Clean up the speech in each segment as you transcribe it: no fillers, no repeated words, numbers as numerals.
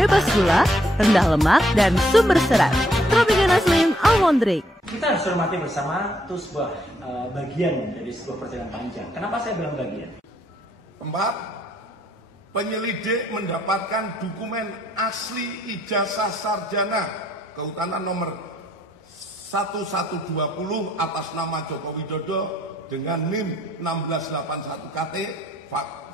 bebas gula, rendah lemak, dan sumber serat. Tropicana Slim Almond Drink. Kita harus hormati bersama itu sebuah bagian dari sebuah perjalanan panjang. Kenapa saya bilang bagian? Keempat, penyelidik mendapatkan dokumen asli ijazah sarjana kehutanan nomor 1120 atas nama Joko Widodo dengan NIM 1681 KT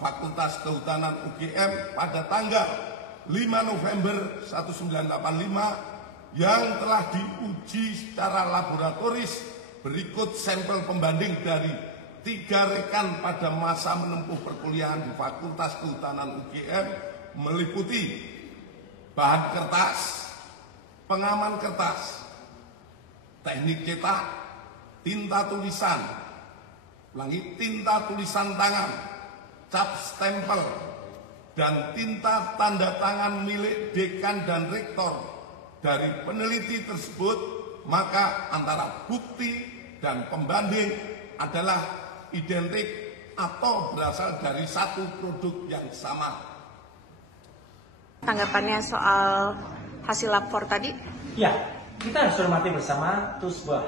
Fakultas Kehutanan UGM pada tanggal 5 November 1985 yang telah diuji secara laboratoris. Berikut sampel pembanding dari 3 rekan pada masa menempuh perkuliahan di Fakultas Kehutanan UGM meliputi bahan kertas, pengaman kertas, teknik cetak, tinta tulisan, tinta tulisan tangan, cap stempel, dan tinta tanda tangan milik dekan dan rektor. Dari peneliti tersebut, maka antara bukti dan pembanding adalah identik atau berasal dari satu produk yang sama. Tanggapannya soal hasil lapor tadi? Ya, kita harus hormati bersama itu sebuah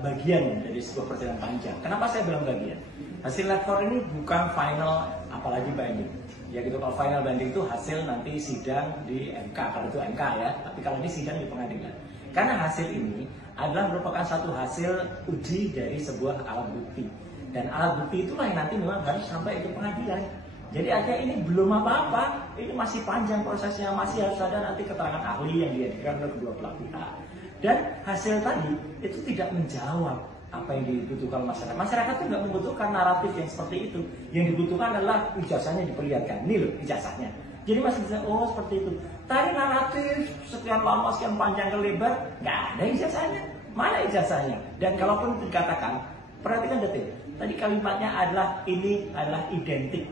bagian dari sebuah perjalanan panjang. Kenapa saya bilang bagian? Hasil lapor ini bukan final, apalagi banding. Ya gitu, kalau final banding itu hasil nanti sidang di MK, kalau itu MK ya. Tapi kalau ini sidang di pengadilan. Karena hasil ini adalah merupakan satu hasil uji dari sebuah alat bukti. Dan alat bukti itulah yang nanti memang harus sampai ke pengadilan. Jadi artinya ini belum apa-apa, ini masih panjang prosesnya, masih harus ada nanti keterangan ahli yang dihadirkan oleh kedua belah pihak. Dan hasil tadi itu tidak menjawab apa yang dibutuhkan masyarakat. Masyarakat itu nggak membutuhkan naratif yang seperti itu. Yang dibutuhkan adalah ijazahnya diperlihatkan. Ini loh ijazahnya. Jadi masih bisa, oh seperti itu. Tadi naratif sekian lama, sekian panjang ke lebar, nggak ada ijazahnya. Mana ijazahnya? Dan kalaupun dikatakan, perhatikan detil. Tadi kalimatnya adalah ini adalah identik,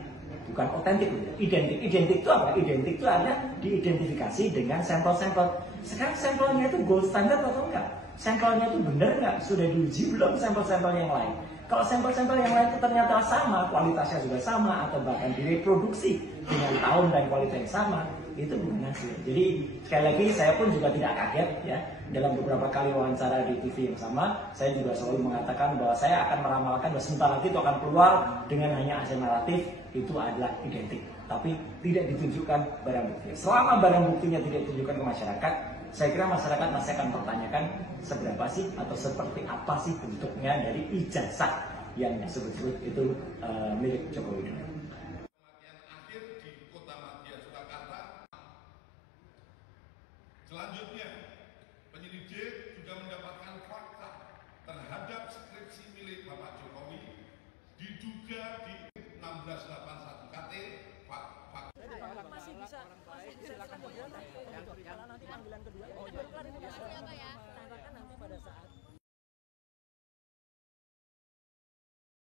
bukan otentik. Identik. Identik itu apa? Identik itu adalah diidentifikasi dengan sampel-sampel. Sekarang sampelnya itu gold standard atau enggak? Sampelnya itu benar nggak? Sudah diuji belum sampel-sampel yang lain? Kalau sampel-sampel yang lain itu ternyata sama, kualitasnya juga sama, atau bahkan direproduksi dengan tahun dan kualitas yang sama, itu bukan hasil. Jadi sekali lagi saya pun juga tidak kaget ya. Dalam beberapa kali wawancara di TV yang sama, saya juga selalu mengatakan bahwa saya akan meramalkan bahwa sebentar lagi itu akan keluar dengan hanya hasil naratif, itu adalah identik. Tapi tidak ditunjukkan barang bukti. Selama barang buktinya tidak ditunjukkan ke masyarakat, saya kira masyarakat masih akan pertanyakan seberapa sih atau seperti apa sih bentuknya dari ijazah yang disebut-sebut itu milik Joko Widodo. Akhir di Kota Madya, Surakarta. Selanjutnya